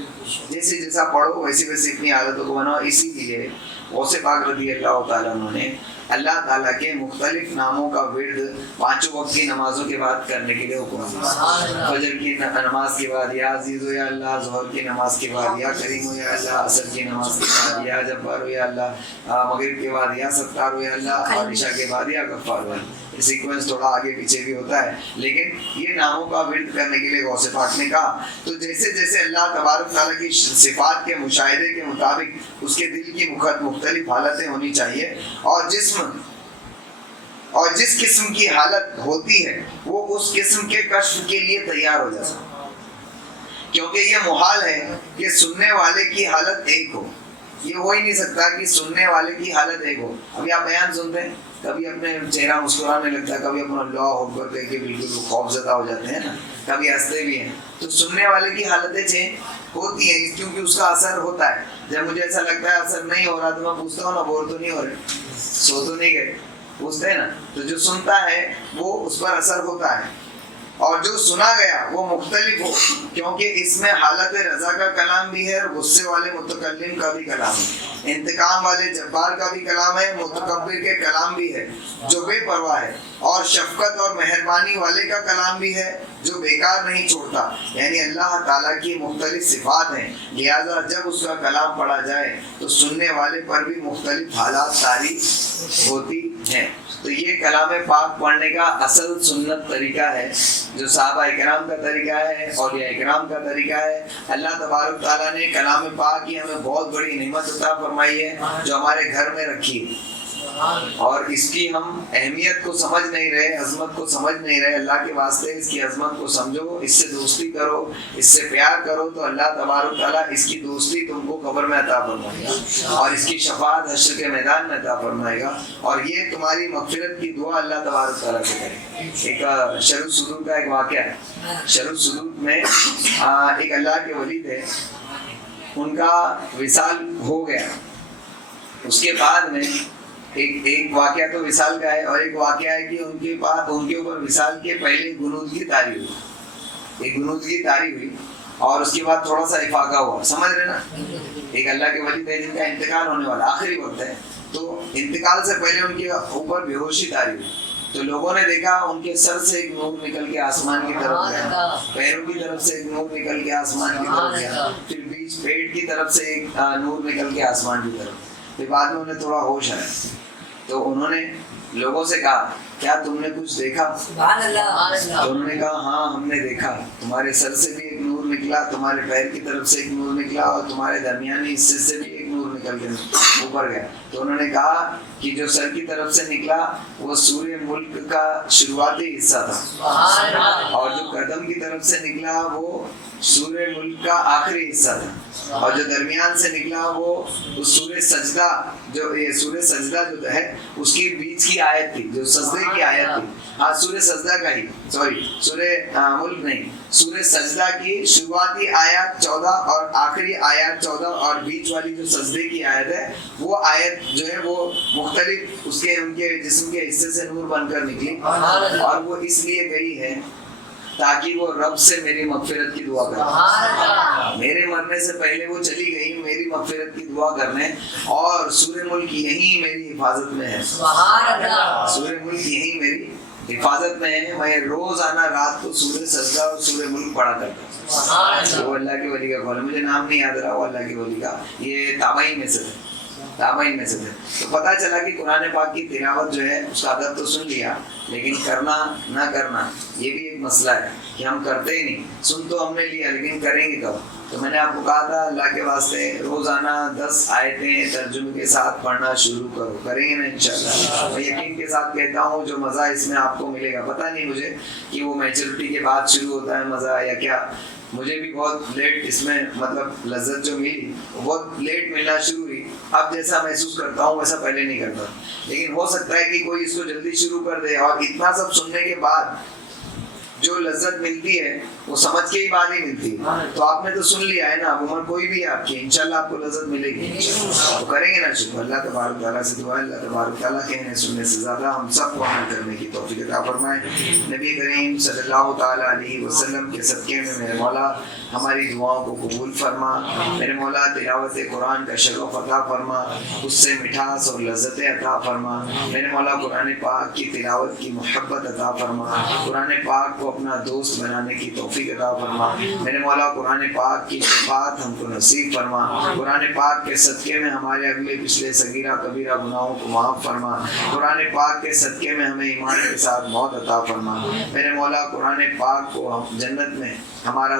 جیسے جیسا پڑھو ویسی ویسی اپنی حالتوں کو بناؤ۔ اسی لیے غوث پاک رضی اللہ تعالیٰ عنہ نے اللہ تعالیٰ کے مختلف ناموں کا ورد 5 وقت کی نمازوں کے بعد کرنے کے لیے حکم دیا۔ فجر کی نماز کے بعد یا عزیز ہو یا اللہ، ظہر کی نماز کے بعد یا کریم ہو یا اللہ، عصر کی نماز کے بعد یا جبار ہو یا اللہ، مغرب کے بعد یا ستار ہو یا اللہ، اور عشاء کے بعد یا غفار ہو۔ سیکوینس تھوڑا آگے پیچھے بھی ہوتا ہے، لیکن یہ ناموں کا ورد کرنے کے لیے غوث پاک نے کہا۔ تو جیسے جیسے اللہ تبارک تعالیٰ کی صفات کے مشاہدے کے مطابق اس کے دل کی مختلف حالتیں ہونی چاہیے، اور جس قسم کی حالت ہوتی ہے وہ اس قسم کے کشف کے لیے تیار ہو جاتا ہے، کیونکہ یہ محال ہے کہ سننے والے کی حالت ایک ہو۔ یہ ہو ہی نہیں سکتا کہ سننے والے کی حالت ایک ہو۔ ابھی آپ بیان سنتے ہیں، کبھی اپنے چہرہ مسکرانے لگتا ہے، کبھی اپنا اللہ اکبر کہہ کے بالکل خوف زدہ ہو جاتے ہیں نا، کبھی ہنستے بھی ہیں۔ تو سننے والے کی حالتیں چینج ہوتی ہیں کیونکہ اس کا اثر ہوتا ہے۔ جب مجھے ایسا لگتا ہے اثر نہیں ہو رہا تو میں پوچھتا ہوں نا، بور تو نہیں ہو رہے، سو تو نہیں گئے، پوچھتے ہیں نا۔ تو جو سنتا ہے وہ اس پر اثر ہوتا ہے، اور جو سنا گیا وہ مختلف ہو، کیونکہ اس میں حالت رضا کا کلام بھی ہے اور غصے والے متکلم کا بھی کلام ہے، انتقام والے جبار کا بھی کلام ہے، متکبر کے کلام بھی ہے جو بے پرواہ ہے، اور شفقت اور مہربانی والے کا کلام بھی ہے جو بیکار نہیں چھوڑتا۔ یعنی اللہ تعالیٰ کی مختلف صفات ہیں، لہذا جب اس کا کلام پڑھا جائے تو سننے والے پر بھی مختلف حالات طاری ہوتی ہیں۔ تو یہ کلام پاک پڑھنے کا اصل سنت طریقہ ہے، جو صحابہ اکرام کا طریقہ ہے، اولیاء اکرام کا طریقہ ہے۔ اللہ تبارک تعالیٰ نے کلام پاک کی ہمیں بہت بڑی نعمت عطا فرمائی ہے جو ہمارے گھر میں رکھی ہے، اور اس کی ہم اہمیت کو سمجھ نہیں رہے، عظمت کو سمجھ نہیں رہے۔ اللہ کے واسطے اس کی عظمت کو سمجھو، اس سے دوستی کرو، اس سے پیار کرو، تو اللہ تبارک تعالیٰ اس کی دوستی تم کو قبر میں عطا فرمائے گا، اور اس کی شفاعت حشر کے میدان میں عطا فرمائے گا، اور یہ تمہاری مغفرت کی دعا اللہ تبارک تعالیٰ سے کرے گا۔ ایک شروع صدور کا ایک واقعہ ہے۔ شروع صدور میں ایک اللہ کے ولی تھے، ان کا وصال ہو گیا۔ اس کے بعد میں ایک واقعہ تو وصال کا ہے، اور ایک واقعہ ہے کہ ان کے اوپر وصال کے پہلے گنودگی طاری ہوئی، ایک گنودگی طاری ہوئی، اور اس کے بعد تھوڑا سا افاقہ ہوا۔ سمجھ رہے نا، ایک اللہ کے ولی تھے جن کا انتقال ہونے والا آخری وقت ہے، تو انتقال سے پہلے ان کے اوپر بے ہوشی طاری ہوئی۔ تو لوگوں نے دیکھا ان کے سر سے ایک نور نکل کے آسمان کی طرف گیا، پیروں کی طرف سے ایک نور نکل کے آسمان کی طرف گیا، پھر بیچ پیٹ کی طرف سے ایک نور نکل کے آسمان کی طرف۔ پھر بعد میں انہیں تھوڑا ہوش آیا، تو انہوں نے لوگوں سے کہا کیا تم نے کچھ دیکھا؟ تو انہوں نے کہا ہاں ہم نے دیکھا، تمہارے سر سے بھی ایک نور نکلا، تمہارے پیر کی طرف سے ایک نور نکلا، اور تمہارے درمیانی حصے سے بھی ایک نور نکل کے اوپر گیا۔ تو انہوں نے کہا کہ جو سر کی طرف سے نکلا وہ سورہ ملک کا شروعاتی حصہ تھا، اور جو قدم کی طرف سے نکلا وہ سورہ ملک کا آخری حصہ تھا، اور جو درمیان سے نکلا وہ سورہ سجدہ جو ہے اس کی بیچ کی آیت تھی، جو سجدے کی آیت تھی۔ ہاں سورہ سجدہ کا ہی، سورہ ملک نہیں، سورہ سجدہ کی شروعاتی آیات 14 اور آخری آیات 14 اور بیچ والی جو سجدے کی آیت ہے وہ آیت جو ہے وہ مختلف اس کے ان کے جسم کے حصے سے نور بن کر نکلی، اور وہ اس لیے گئی ہے تاکہ وہ رب سے میری مغفرت کی دعا کرے۔ میرے مرنے سے پہلے وہ چلی گئی میری مغفرت کی دعا کرنے، اور سورہ ملک یہی میری حفاظت میں ہے، سورہ ملک یہی میری حفاظت میں ہے۔ میں روزانہ رات کو سورہ سجدہ اور سورہ ملک پڑھا کرتا ہوں۔ وہ اللہ کے ولی کا قول ہے، مجھے نام نہیں یاد رہا وہ اللہ کے ولی کا، یہ تابعین میں سے تھے، تابعین میں سے تھے۔ تو پتہ چلا کہ قرآن پاک کی تلاوت جو ہے اس کا ادب تو سن لیا، لیکن کرنا نہ کرنا یہ بھی ایک مسئلہ ہے کہ ہم کرتے ہی نہیں۔ سن تو ہم نے لیا لیکن کریں گے کب؟ تو میں نے آپ کو کہا تھا اللہ کے واسطے روزانہ 10 آیتیں ترجمے کے ساتھ پڑھنا شروع کرو، کریں گے نا انشاءاللہ۔ میں یقین کے ساتھ کہتا ہوں جو مزہ اس میں آپ کو ملے گا، پتہ نہیں مجھے کہ وہ میچورٹی کے بعد شروع ہوتا ہے مزہ یا کیا، مجھے بھی بہت لیٹ اس میں مطلب لذت جو ملی بہت لیٹ ملنا شروع ہوئی۔ اب جیسا محسوس کرتا ہوں ویسا پہلے نہیں کرتا، لیکن ہو سکتا ہے کہ کوئی اس کو جلدی شروع کر دے، اور اتنا سب سننے کے بعد جو لذت ملتی ہے وہ سمجھ کے ہی بعد ہی ملتی ہے. تو آپ نے تو سن لیا ہے نا، عموماً کوئی بھی آپ کی انشاءاللہ آپ کو لذت ملے گی، تو کریں گے نا شکر. اللہ تبارک تعالیٰ سے دعا ہے اللہ تبارک تعالیٰ کہنے سننے سے زیادہ ہم سب کو عمل کرنے کی توفیق عطا فرمائے. نبی کریم صلی اللہ تعالیٰ علیہ وسلم کے صدقے میں میرے مولا ہماری دعاؤں کو قبول فرما. میرے مولا تلاوت قرآن کا شرف عطا فرما، اس سے مٹھاس اور لذت عطا فرما. میرے مولا قرآن پاک کی تلاوت کی محبت عطا فرما، قرآن پاک کو اپنا دوست بنانے کی توفیق عطا فرما. میرے مولا قرآن پاک کی شفاعت ہم کو نصیب فرما. قرآن پاک کے صدقے میں ہمارے اگلے پچھلے صغیرہ کبیرہ گناہوں کو معاف فرما. قرآن پاک کے صدقے میں ہمیں ایمان کے ساتھ موت عطا فرما. میرے مولا قرآن پاک کو ہم جنت میں ہمارا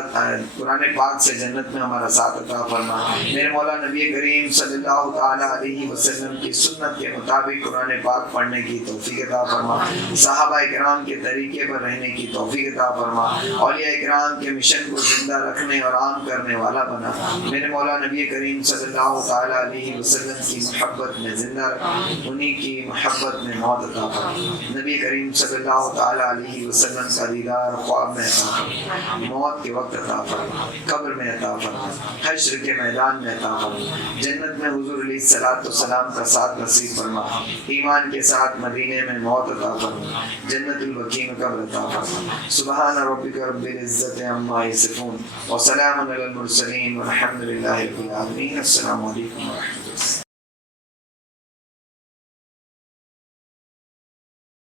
قرآن پاک سے جنت میں ہمارا ساتھ عطا فرما. میرے مولا نبی کریم صلی اللہ تعالیٰ علیہ وسلم کی سنت کے مطابق قرآن پاک پڑھنے کی توفیق عطا فرما. صحابہ کرام کے طریقے پر رہنے کی توفیق عطا فرما. اولیاء کرام کے مشن کو زندہ رکھنے اور عام کرنے والا بنا. میرے مولا نبی کریم صلی اللہ تعالیٰ علیہ وسلم کی محبت میں زندہ رکھ، انہی کی محبت میں موت عطا فرما. نبی کریم صلی اللہ تعالیٰ علیہ وسلم کا دیدار خواب میں عطا فرما، موت کے وقت عطا فرما، قبر میں عطا فرما، حشر کے میدان میں عطا فرما. جنت میں حضور علیہ الصلوۃ والسلام کا ساتھ نصیب فرما. ایمان کے ساتھ مدینے میں موت عطا فرما. جنت البقیع میں قبر عطا فرما. سبحان ربک رب العزت عما یصفون وسلام علی المرسلین والحمد للہ رب العالمین. السلام علیکم ورحمۃ اللہ.